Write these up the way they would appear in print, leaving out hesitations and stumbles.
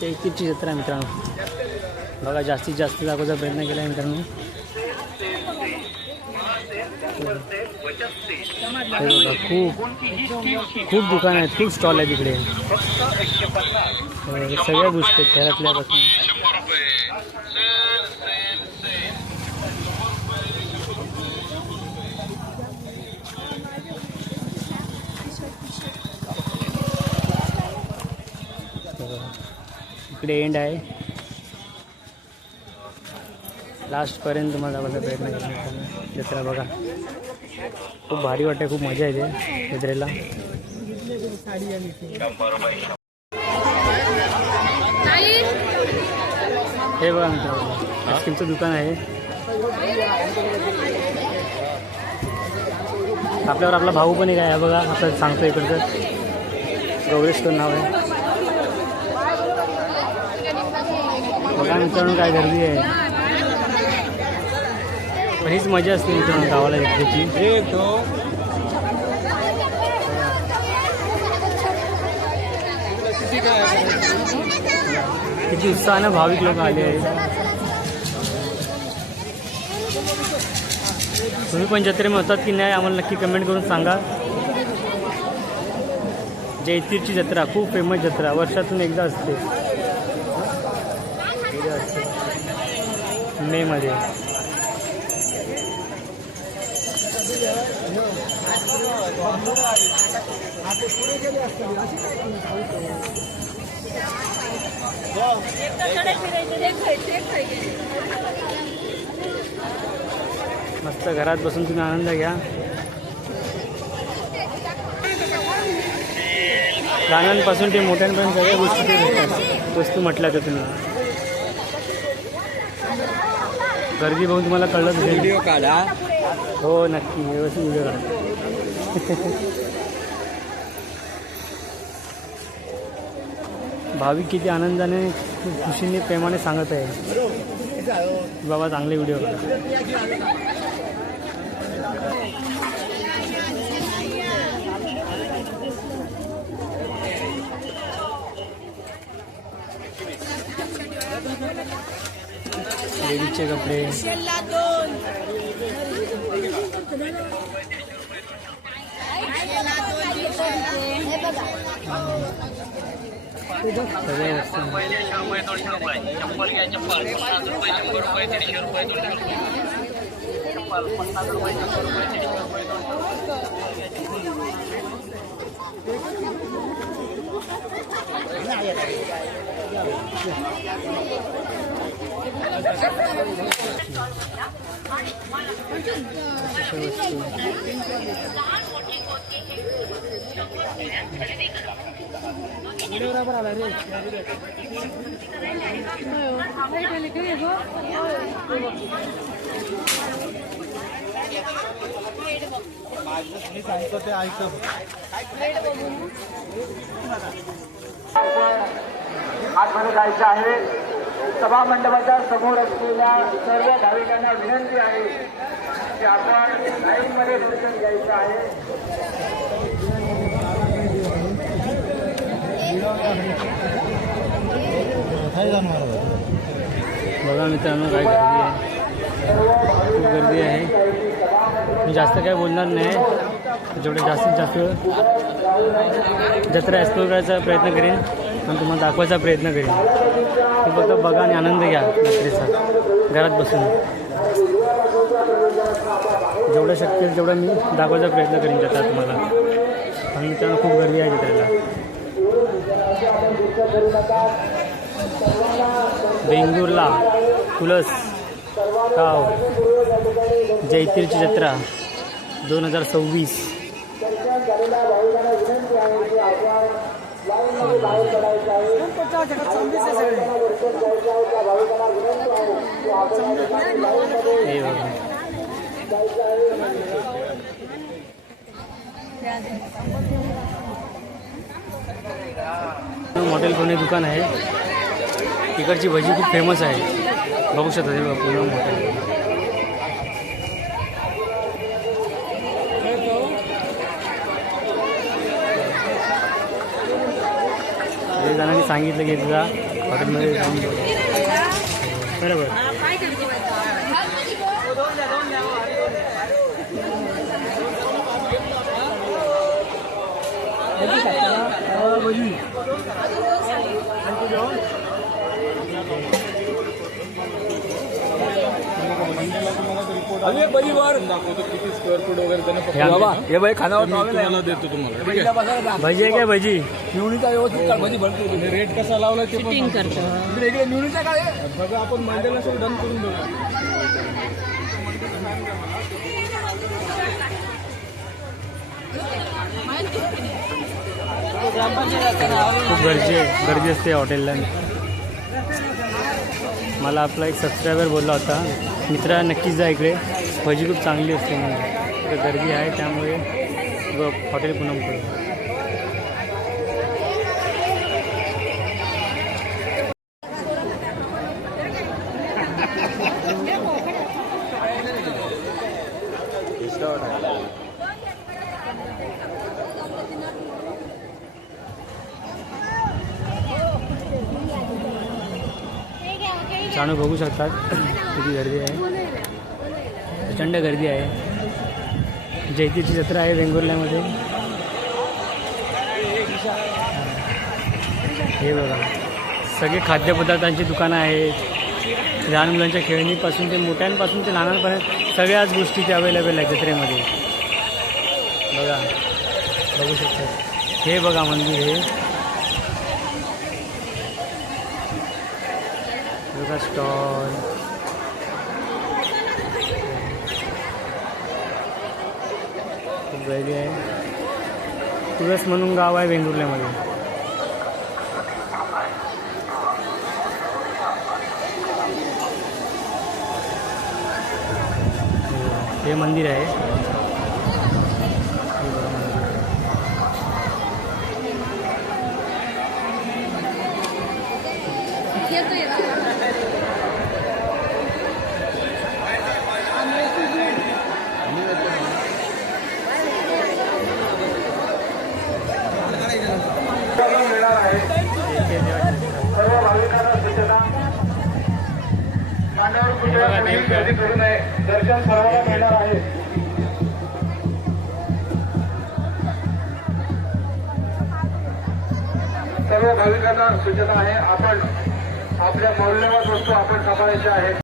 चैतीची जत्रा मित्रांनो बघा, जास्तीत जास्त दाखवायचा प्रयत्न केला आहे मित्रांनो. खूप खूप दुकान आहेत, खूप स्टॉल आहे तिकडे. सगळ्या गोष्टी आहेत घरातल्यापासून. इकडे एंड आहे, लास्टपर्यंत तुम्हाला दाखवायचा प्रयत्न केला. जत्रा बघा, खूप भारी वाटते, खूप मजा येते जत्रेला. हे बघा मित्रांनो, आईस्क्रीमचं दुकान आहे. आपल्यावर आपला भाऊ पण एक आहे बघा, आपल्याला सांगतो इकडचं गौरेशकर नाव आहे. बघा मित्रांनो काय गर्दी आहे, पण हीच मजा असते मित्रांनो गावाला जत्रेची. किती उत्साहानं भाविक लोक आले आहेत. तुम्ही पण जत्रेमध्ये होतात की नाही आम्हाला नक्की कमेंट करून सांगा. जैतीरची जत्रा खूप फेमस जत्रा, वर्षातून एकदा असते मे मध्ये. मस्त घरात बसून तुम्ही आनंद घ्या. लहानांपासून ते मोठ्यांपर्यंत सगळ्या गोष्टी भेटतात. वस्तू म्हटल्या तर तुम्ही गर्दी बघून तुम्हाला कळलं व्हिडिओ काढा. हो नक्की, व्यवस्थित व्हिडिओ काढा. भाविक किती आनंदाने खूप खुशीने प्रेमाने सांगत आहे बाबा चांगले व्हिडिओ काढा. लेडीजचे कपडे, सांगतो ते ऐकतो. आतमध्ये जायचं आहे. सभा मंडपाच्या समोर असलेल्या सर्व भाविकांना विनंती आहे की आपण लाईनमध्ये दर्शन घ्यायचं आहे. बघा मित्रांनो काय गर्दी आहे, खूप गर्दी आहे. मी जास्त काय बोलणार नाही, जेवढे जास्तीत जास्त जत्रा एक्सप्लोर करायचा प्रयत्न करेन आणि तुम्हाला दाखवायचा प्रयत्न करेन. तुम्ही फक्त बघा आणि आनंद घ्या जत्रेचा घरात बसून. जेवढं शक्य आहे तेवढं मी दाखवायचा प्रयत्न करेन जत्रा तुम्हाला. आणि मित्रांनो खूप गर्दी आहे जत्रेला. बेंगुर्ला कुलस गाव जैतीरची जत्रा 2026. हॉटेल कोणी दुकान आहे, तिकडची भजी खूप फेमस आहे, बघू शकता हे पूर्ण हॉटेल. जणांनी सांगितलं की तुझा हॉटेलमध्ये जाऊन बघू. बरोबर. दाखवतो किती स्क्वेअर फूट वगैरे त्यांना बाबा हे बाई खानावर तुम्हाला देतो तुम्हाला ठीक आहे. भजी आहे काय भजी? निवडीचा व्यवस्थित काढ, भजी भरतो आणि रेट कसा लावला ते पण इकडे निवडीचा काय आहे? बघा आपण मंडेला सगळं डन करून देऊ. खूप गर्दी असते हॉटेलला. मला आपला एक सबस्क्रायबर बोलला होता, मित्रा नक्कीच जा इकडे, भजी खूप चांगली असते म्हणून. इकडे गर्दी आहे त्यामुळे हॉटेल पूनम करू. चाणू बघू शकतात किती गर्दी आहे, प्रचंड गर्दी आहे. जयतीची जत्रा आहे वेंगुर्ल्यामध्ये. हे बघा सगळे खाद्यपदार्थांची दुकानं आहेत. लहान मुलांच्या खेळणीपासून ते मोठ्यांपासून ते लहानांपर्यंत सगळ्याच गोष्टी ते अवेलेबल आहेत जत्रेमध्ये. बघा बघू शकतात. हे बघा मंदिर, हे बघा स्टॉल. खूप गर्दी आहे. तुळस म्हणून गाव आहे वेंगुर्ल्यामध्ये. हे मंदिर आहे. मिळणार आहे. सर्व भाविकांना सूचना, मांड्यावर कुठल्या कोणी गर्दी करू नये. दर्शन सर्वांना मिळणार आहे. सर्व भाविकांना सूचना आहे, आपण आपल्या मौल्यवान वस्तू आपण सांभाळायच्या आहेत.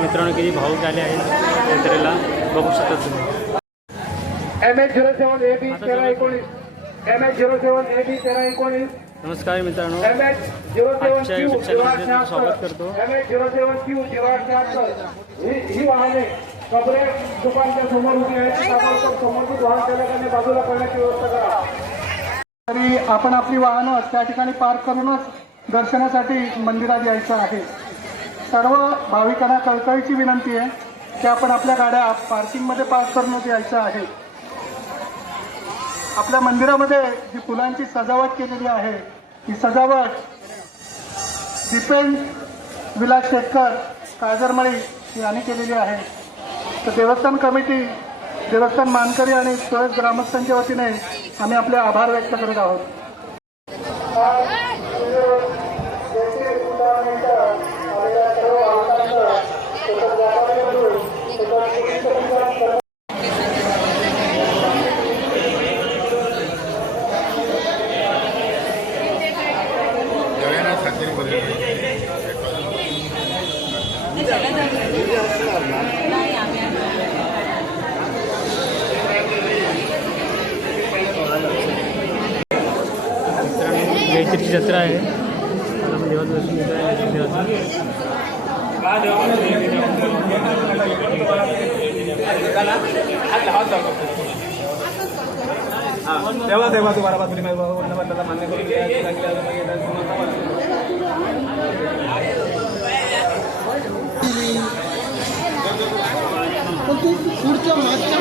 मित्रांनो किती भाऊक आले आहेत यात्रेला बघू शकता तुम्ही. MH07 AB 1319, MH07 AB 1319, नमस्कार मित्रांनो, MH07 आजच्या Q YouTube चॅनलमध्ये तुमचं स्वागत करतो. MH07 Q 0876 ही वाहने कपडे दुकानच्या समोर उभी आहेत. ताबडतोब संबंधित वाहन चालकांनी बाजूला करण्याची व्यवस्था करा. तरी आपण आपली वाहनं त्या ठिकाणी पार्क करूनच दर्शनासाठी मंदिरात यायचं आहे. सर्व भाविकांना कळकळीची विनंती आहे की आपण आपल्या गाड्या पार्किंगमध्ये पार्क करूनच यायचं आहे. आपल्या मंदिरामध्ये जी फुलांची सजावट केलेली आहे, ही सजावट दीपेन विलास शेटकर काळजरमळी यांनी केलेली आहे. तर देवस्थान कमिटी, देवस्थान मानकरी आणि तुळस ग्रामस्थांच्या वतीने आम्ही आपले आभार व्यक्त करत आहोत. जैत्रीची जत्रा आहे. आता आपण देवाचं दर्शन घेतो आहे देवाचं. तेव्हा तेव्हा तू बरोबर तुम्ही मान्य करून पण तू पुढच्या मागच्या